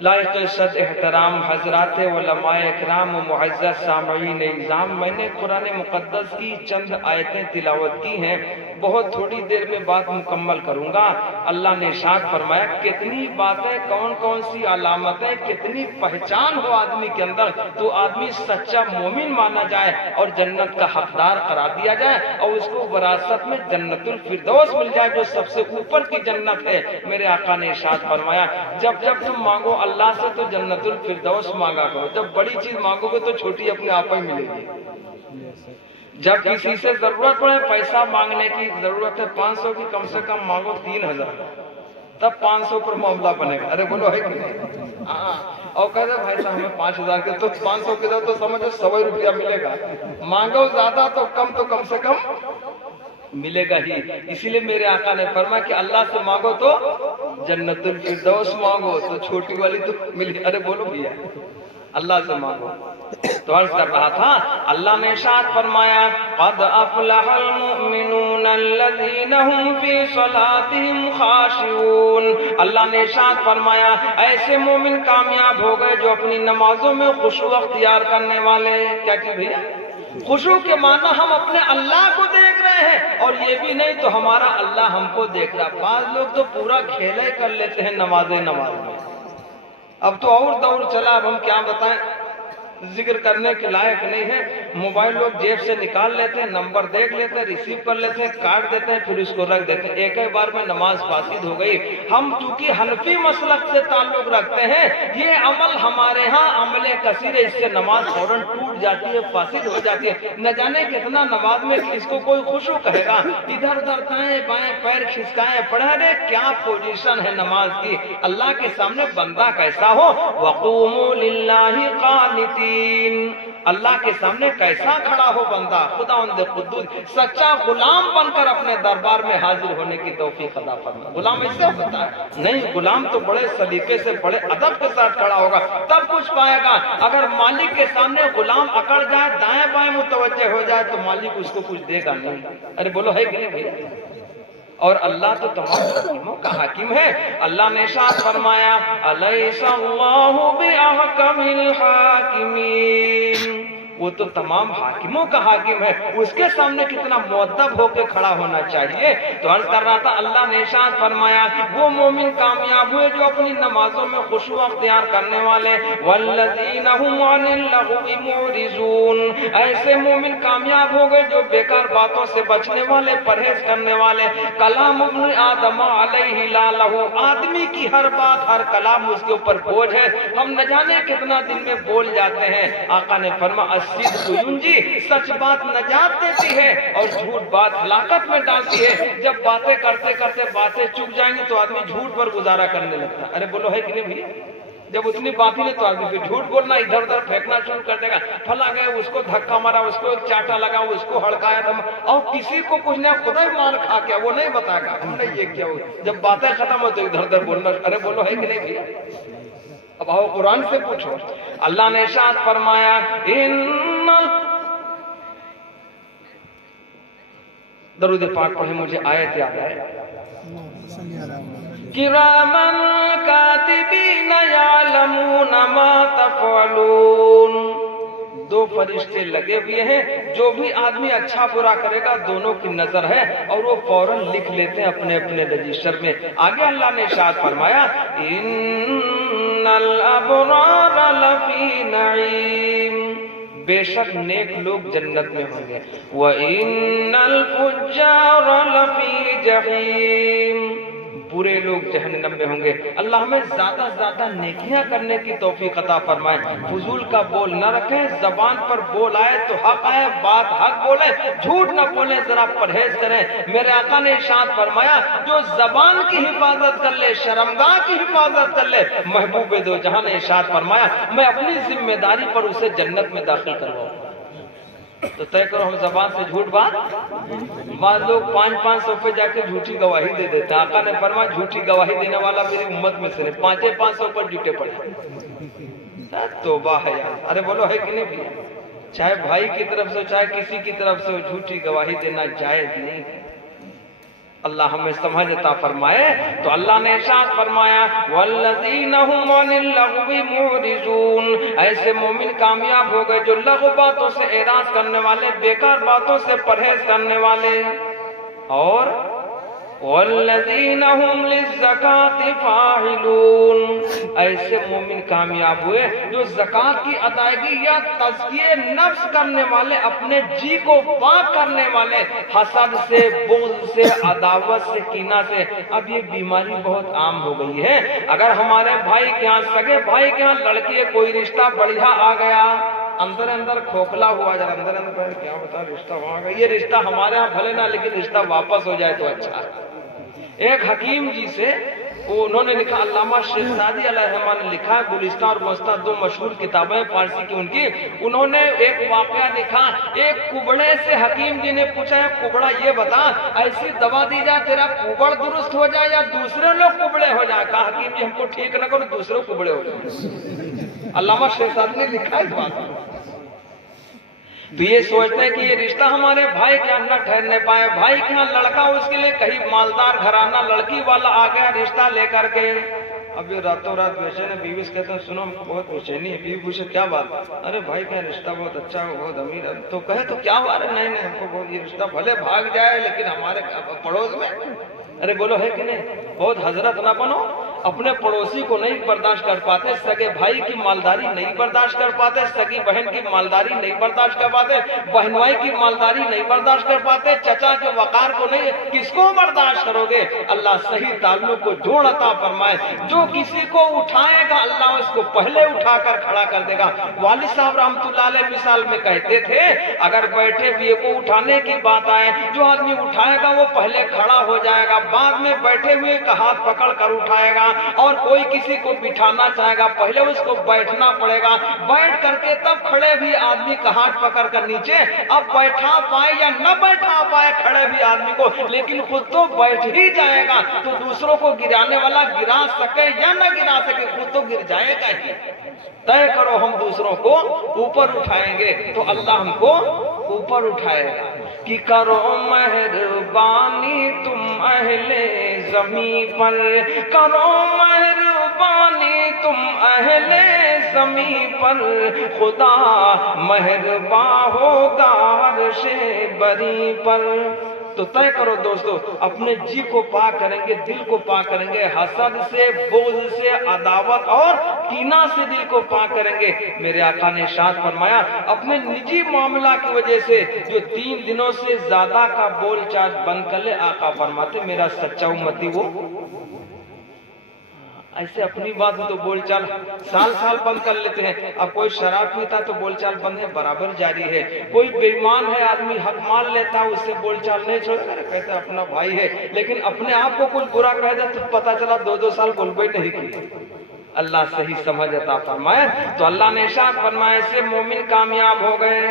لائق عزت احترام حضرات علماء اکرام و معزز سامعین اعظام، میں نے قرآن مقدس کی چند آیتیں تلاوت کی ہیں، بہت تھوڑی دیر میں بات مکمل کروں گا۔ اللہ نے ارشاد فرمایا کتنی باتیں، کون کون سی علامتیں، کتنی پہچان ہو آدمی کے اندر تو آدمی سچا مومن مانا جائے اور جنت کا حقدار قرار دیا جائے اور اس کو وراثت میں جنت الفردوس مل جائے جو سب سے اوپر کی جنت ہے۔ میرے آقا نے ارشاد فرمایا جب جب تم مانگو اللہ سے تو جنت الفردوس مانگا کرو، جب بڑی چیز مانگو گے تو چھوٹی اپنے آپ ہی ملے گی۔ جب کسی سے ضرورت پڑے، پیسہ مانگنے کی ضرورت ہے 500 کی، کم سے کم مانگو 3000، تب 500 پر معاملہ بنے گا۔ ارے بولو ہے کہ نہیں؟ اور کہتے بھائی صاحب ہمیں 5000 کے تو 500 کے تو سمجھو 100 روپیہ ملے گا، مانگو زیادہ تو کم سے کم ملے گا ہی۔ اسی لیے میرے آقا نے فرمایا کہ اللہ سے مانگو تو جنت الفردوس مانگو تو چھوٹی والی تو ملی۔ ارے بولو بھیا اللہ سے مانگو۔ تو عرض کر رہا تھا اللہ نے ارشاد فرمایا قد افلح المؤمنون الذین هم فی صلاتهم خاشعون، اللہ نے ارشاد فرمایا ایسے مومن کامیاب ہو گئے جو اپنی نمازوں میں خشوع اختیار کرنے والے۔ کیا کہ بھیا خشوع کے معنی ہم اپنے اللہ کو دیکھ رہے ہیں اور یہ بھی نہیں تو ہمارا اللہ ہم کو دیکھ رہا۔ بعض لوگ تو پورا کھیلے کر لیتے ہیں نماز میں، اب تو اور دور چلا، اب ہم کیا بتائیں، ذکر کرنے کے لائق نہیں ہے۔ موبائل لوگ جیب سے نکال لیتے ہیں، نمبر دیکھ لیتے ہیں، ریسیو کر لیتے ہیں، کاٹ دیتے ہیں، پھر اس کو رکھ دیتے ہیں، ایک ہی بار میں نماز فاسد ہو گئی۔ ہم چونکہ حنفی مسلک سے تعلق رکھتے ہیں، یہ عمل ہمارے ہاں عمل کثیر ہے، اس سے نماز فوراً ٹوٹ جاتی ہے، فاسد ہو جاتی ہے۔ نہ جانے کتنا نماز میں اس کو کوئی خشوع کہے گا، ادھر ادھر دائیں بائیں پیر کھسکائیں پڑھے رہے، کیا پوزیشن ہے نماز کی۔ اللہ کے سامنے بندہ کیسا ہو، وقوموا للہ قانتین، اللہ کے سامنے کیسا کھڑا ہو بندہ، خداوند قدوس سچا غلام بن کر اپنے دربار میں حاضر ہونے کی توفیق عطا فرما۔ غلام ایسے ہوتا ہے نہیں، غلام تو بڑے سلیقے سے بڑے ادب کے ساتھ کھڑا ہوگا تب کچھ پائے گا۔ اگر مالک کے سامنے غلام اکڑ جائے، دائیں بائیں متوجہ ہو جائے تو مالک اس کو کچھ دے گا نہیں۔ ارے بولو ہے کہ نہیں؟ اور اللہ تو تمام حکیموں کا حاکم ہے۔ اللہ نے ارشاد فرمایا الیس اللہ بأحکم الحاکمین، وہ تو تمام حاکموں کا حاکم ہے، اس کے سامنے کتنا مؤدب ہو کے کھڑا ہونا چاہیے۔ تو عرض کر رہا تھا اللہ نے ارشاد فرمایا وہ مومن کامیاب ہوئے جو اپنی نمازوں میں خشوع اختیار کرنے والے، والذین هم عن اللغو معرضون، ایسے مومن کامیاب ہو گئے جو بیکار باتوں سے بچنے والے، پرہیز کرنے والے۔ کلام ابن آدم علیہ لا لہو، آدمی کی ہر بات ہر کلام اس کے اوپر بوجھ ہے، ہم نہ جانے کتنا دن میں بول جاتے ہیں۔ آقا نے فرمایا الصدق ینجی، سچ بات نجات دیتی ہے اور جھوٹ بات ہلاکت میں ڈالتی ہے۔ جب باتیں کرتے کرتے باتیں چک جائیں گی تو آدمی جھوٹ پر گزارا کرنے لگتا ہے۔ ارے بولو ہے کہ نہیں بھیا؟ جب اتنی بات ہی نہیں تو آدمی پھر جھوٹ بولنا، ادھر ادھر پھینکنا شروع کر دے گا، پھلا گئے اس کو دھکا مارا، اس کو چاٹا لگا، اس کو ہڑکایا تھا، اور کسی کو کچھ نہیں، خدا ہی مار کھا کیا وہ نہیں بتائے گا ہم نے یہ کیا ہوا۔ جب باتیں ختم ہو تو ادھر ادھر بولنا۔ ارے بولو ہے کہ نہیں بھیا؟ اب آؤ قرآن سے پوچھو۔ اللہ نے ارشاد فرمایا درود پاک پڑھیں، مجھے آیت یاد ہے، کراما کاتبین یعلمون ما تفعلون، دو فرشتے لگے ہوئے ہیں، جو بھی آدمی اچھا برا کرے گا دونوں کی نظر ہے اور وہ فوراً لکھ لیتے ہیں اپنے اپنے رجسٹر میں۔ آگے اللہ نے ارشاد فرمایا ان الابرار لفی نعیم، بے شک نیک لوگ جنت میں ہوں گے، وَإِنَّ الْفُجَّارَ لَفِي جَحِيمٍ، برے لوگ جہنم میں ہوں گے۔ اللہ ہمیں زیادہ زیادہ نیکیاں کرنے کی توفیق عطا فرمائے، فضول کا بول نہ رکھیں، زبان پر بول آئے تو حق آئے، بات حق بولیں، جھوٹ نہ بولیں، ذرا پرہیز کریں۔ میرے آقا نے ارشاد فرمایا جو زبان کی حفاظت کر لے، شرمگاہ کی حفاظت کر لے، محبوب دو جہاں نے ارشاد فرمایا میں اپنی ذمہ داری پر اسے جنت میں داخل کرواؤں۔ تو طے کرو ہم زبان سے جھوٹ بات، بعض لوگ 500 پہ جا کے جھوٹی گواہی دے دیتے ہیں۔ آقا نے فرمایا جھوٹی گواہی دینے والا میری امت میں سے نہیں، 500 پر جھوٹے پڑے۔ توبہ ہے یار، ارے بولو ہے کہ نہیں بھی؟ چاہے بھائی کی طرف سے چاہے کسی کی طرف سے جھوٹی گواہی دینا جائز نہیں۔ اللہ ہمیں سمجھ عطا فرمائے۔ تو اللہ نے ارشاد فرمایا والذین هم عن اللغو معرضون، ایسے مومن کامیاب ہو گئے جو لغو باتوں سے اعراض کرنے والے، بیکار باتوں سے پرہیز کرنے والے، اور والذین هم للزکاة فاعلون، ایسے مومن کامیاب ہوئے جو زکوٰۃ کی ادائیگی یا تزکیہ نفس کرنے والے، اپنے جی کو پاک کرنے والے، حسد سے، بغض سے، عداوت سے، کینہ سے۔ اب یہ بیماری بہت عام ہو گئی ہے۔ اگر ہمارے بھائی کے ہاں، سگے بھائی کے ہاں لڑکی کوئی رشتہ بڑھیا آ گیا، اندر اندر کھوکھلا ہوا جا، اندر اندر کیا بتا رشتہ وہاں گیا، یہ رشتہ ہمارے ہاں بھلے نہ لیکن رشتہ واپس ہو جائے تو اچھا ہے۔ ایک حکیم جی سے انہوں نے لکھا، علامہ شہزادی علیہ الرحمہ نے لکھا، گلستان اور گلستان دو مشہور کتابیں فارسی کی ان کی، انہوں نے ایک واقعہ لکھا، ایک کبڑے سے حکیم جی نے پوچھا ہے کبڑا یہ بتا ایسی دوا دی جائے تیرا کبڑ درست ہو جائے یا دوسرے لوگ کبڑے ہو جائے؟ کہا حکیم جی ہم کو ٹھیک نہ کرو دوسرے کبڑے ہو جائے۔ علامہ شہزادی نے لکھا اس بات کو۔ تو یہ سوچتے ہیں کہ یہ رشتہ ہمارے بھائی کے اندر ٹھہرنے پائے، بھائی کے ہاں لڑکا اس کے لیے کہیں مالدار گھرانہ لڑکی والا آ گیا رشتہ لے کر کے، اب یہ راتوں رات بے چین ہے، بیوی سے کہتے ہیں سنو ہم کو بہت بے چینی ہے، بیوی پوچھے کیا بات ہے؟ ارے بھائی کا رشتہ بہت اچھا ہے، بہت امیر ہے، تو کہے تو کیا ہوا؟ ارے نہیں ہم کو بہت یہ رشتہ بھلے بھاگ جائے لیکن ہمارے پڑوس میں، ارے بولو ہے کہ نہیں؟ بہت حضرت نہ بنو، اپنے پڑوسی کو نہیں برداشت کر پاتے، سگے بھائی کی مالداری نہیں برداشت کر پاتے، سگی بہن کی مالداری نہیں برداشت کر پاتے، بہنوائی کی مالداری نہیں برداشت کر پاتے، چچا کے وقار کو نہیں، کس کو برداشت کرو گے؟ اللہ صحیح تعلق کو جوڑ عطا فرمائے۔ جو کسی کو اٹھائے گا اللہ اس کو پہلے اٹھا کر کھڑا کر دے گا۔ والد صاحب رحمۃ اللہ علیہ مثال میں کہتے تھے اگر بیٹھے ہوئے کو اٹھانے کی بات آئے، جو آدمی اٹھائے گا وہ پہلے کھڑا ہو جائے گا، بعد میں بیٹھے ہوئے کا ہاتھ پکڑ کر اٹھائے گا، اور کوئی کسی کو بٹھانا چاہے گا پہلے اس کو بیٹھنا پڑے گا، بیٹھ کر کے تب کھڑے بھی آدمی کا ہاتھ پکڑ کر نیچے، اب بیٹھا پائے یا نہ بیٹھا پائے کھڑے بھی آدمی کو، لیکن خود تو بیٹھ ہی جائے گا، تو دوسروں کو گرانے والا گرا سکے یا نہ گرا سکے خود تو گر جائے گا ہی۔ طے کرو ہم دوسروں کو اوپر اٹھائیں گے تو اللہ ہم کو اوپر اٹھائے گا۔ کہ کرو مہربانی تم اہل زمین پر، کرو مہربانی مہربانی تم اہل زمین پر، خدا مہربان ہوگا عرش بری پر۔ تو طے کرو دوستو، اپنے جی کو پاک کریں گے، دل کو پاک کریں گے، حسد سے، بغض سے، عداوت اور کینہ سے دل کو پاک کریں گے۔ میرے آقا نے ارشاد فرمایا اپنے نجی معاملہ کی وجہ سے جو 3 دنوں سے زیادہ کا بول چال بند کر لے، آقا فرماتے میرا سچا امتی وہ ایسے اپنی بات تو بول چال سال سال بند کر لیتے ہیں۔ اب کوئی شراب پیتا تو بول چال بند ہے، برابر جاری ہے۔ کوئی بے ایمان ہے، آدمی حق مان لیتا ہے، اس سے بول چال نہیں چھوڑتا، کہتے ہیں اپنا بھائی ہے، لیکن اپنے آپ کو کچھ برا کہہ دے تو پتا چلا 2 سال بول بھی نہیں کی۔ اللہ صحیح سمجھ عطا فرمائے۔ تو اللہ نے ارشاد فرمایا سے مومن کامیاب ہو گئے۔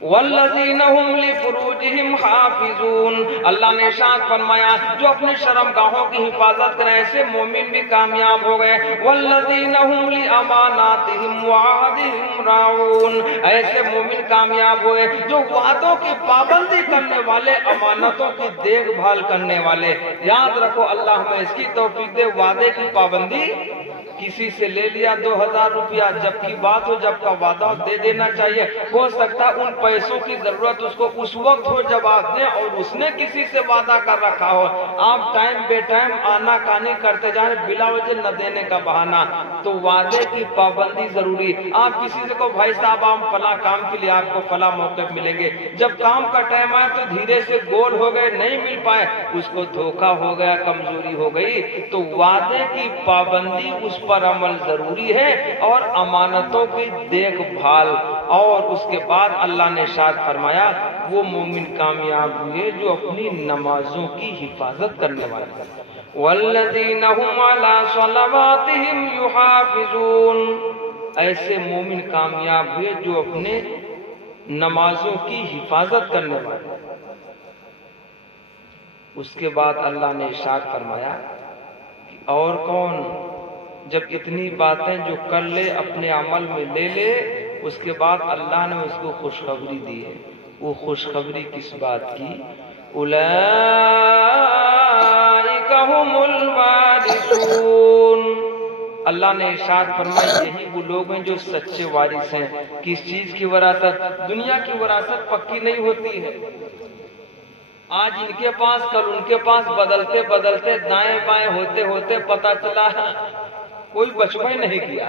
والذین هم لفروجہم حافظون، اللہ نے ارشاد فرمایا جو اپنے شرمگاہوں کی حفاظت کریں، ایسے مومن بھی کامیاب ہو گئے۔ والذین هم لاماناتہم وعہدہم راعون، ایسے مومن کامیاب ہوئے جو وعدوں کی پابندی کرنے والے، امانتوں کی دیکھ بھال کرنے والے۔ یاد رکھو اللہ ہمیں اس کی توفیق دے، وعدے کی پابندی کسی سے لے لیا 2000 روپیہ، جب کی بات ہو، جب کا وعدہ دے دینا چاہیے۔ ہو سکتا ہے ان پیسوں کی ضرورت اس کو اس وقت ہو جب آپ دیں، اور اس نے کسی سے وعدہ کر رکھا ہو، آپ ٹائم بے ٹائم آنا کانی کرتے جائیں بلا وجہ نہ دینے کا بہانہ۔ تو وعدے کی پابندی ضروری۔ آپ کسی سے کو بھائی صاحب ہم فلاں کام کے لیے آپ کو فلاں موقع ملیں گے، جب کام کا ٹائم آئے تو دھیرے سے گول ہو گئے، نہیں مل پائے، اس کو دھوکہ ہو گیا، کمزوری ہو گئی۔ تو وعدے کی پابندی اس پر عمل ضروری ہے، اور امانتوں کی دیکھ بھال۔ اور اس کے بعد اللہ نے ارشاد فرمایا وہ مومن کامیاب ہوئے جو اپنی نمازوں کی حفاظت کرنے والے ہیں۔ والذین هم علی صلواتہم یحافظون، ایسے مومن کامیاب ہوئے جو اپنے نمازوں کی حفاظت کرنے والے ہیں۔ اس کے بعد اللہ نے ارشاد فرمایا کہ اور کون جب اتنی باتیں جو کر لے اپنے عمل میں لے لے، اس کے بعد اللہ نے اس کو خوشخبری دی ہے۔ وہ خوشخبری کس بات کی؟ اولئک هم الوارثون، اللہ نے ارشاد فرمایا یہی وہ لوگ ہیں جو سچے وارث ہیں۔ کس چیز کی وراثت؟ دنیا کی وراثت پکی نہیں ہوتی ہے، آج ان کے پاس کل ان کے پاس، بدلتے بدلتے دائیں بائیں ہوتے ہوتے پتہ چلا کوئی بچپن ہی نہیں کیا۔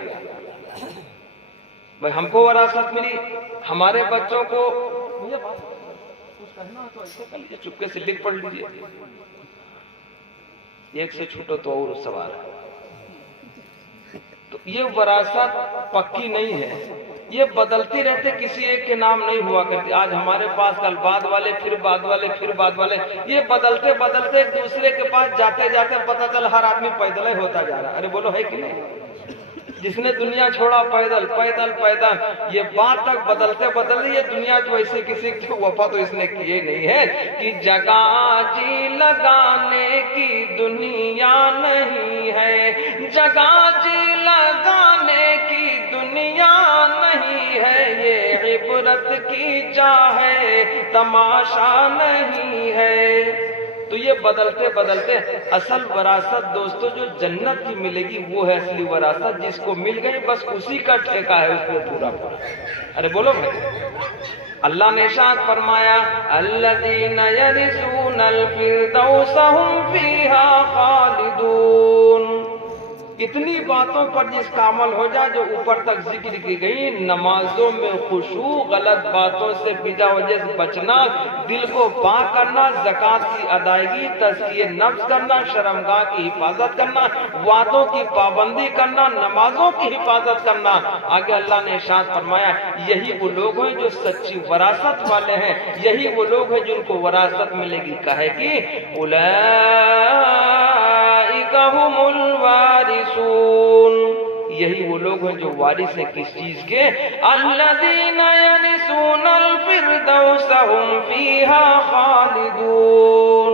بھائی ہم کو وراثت ملی، ہمارے بچوں کو چپکے سے لکھ پڑھ لیجیے، ایک سے چھوٹو تو اور سوال ہے۔ تو یہ وراثت پکی نہیں ہے، یہ بدلتی رہتے، کسی ایک کے نام نہیں ہوا کرتی۔ آج ہمارے پاس، کل بعد والے، پھر بعد والے، پھر بعد والے، یہ بدلتے بدلتے ایک دوسرے کے پاس جاتے جاتے پتہ چلا ہر آدمی پیدل ہی ہوتا جا رہا ہے۔ ارے بولو ہے کہ نہیں؟ جس نے دنیا چھوڑا پیدل پیدل پیدل، یہ بات تک بدلتے بدلتے یہ دنیا تو ایسے کسی کی وفا تو اس نے کیے نہیں ہے کہ جگہ جی لگانے کی دنیا نہیں ہے، جگہ جی لگانے کی دنیا نہیں ہے، یہ عبرت کی جا ہے تماشا نہیں ہے۔ تو یہ بدلتے بدلتے اصل وراثت دوستو جو جنت کی ملے گی وہ ہے اصلی وراثت، جس کو مل گئی بس اسی کا ٹھیکہ ہے، اس کو پورا پورا۔ ارے بولو بھائی، اللہ نے ارشاد فرمایا الذین یرثون الفردوس هم فیہا خالدون۔ اتنی باتوں پر جس کا عمل ہو جائے جو اوپر تک ذکر کی گئی، نمازوں میں خشوع، غلط باتوں سے بلا وجہ سے بچنا، دل کو پاک کرنا، زکوٰۃ کی ادائیگی، تزکیہ نفس کرنا، شرمگاہ کی حفاظت کرنا، وعدوں کی پابندی کرنا، نمازوں کی حفاظت کرنا۔ آگے اللہ نے ارشاد فرمایا یہی وہ لوگ ہیں جو سچی وراثت والے ہیں، یہی وہ لوگ ہیں جن کو وراثت ملے گی۔ کہے گی اولئک هم الوارثون، یہی وہ لوگ ہیں جو وارث ہیں کس چیز کے؟ الذین یرثون الفردوس هم فیہا خالدون۔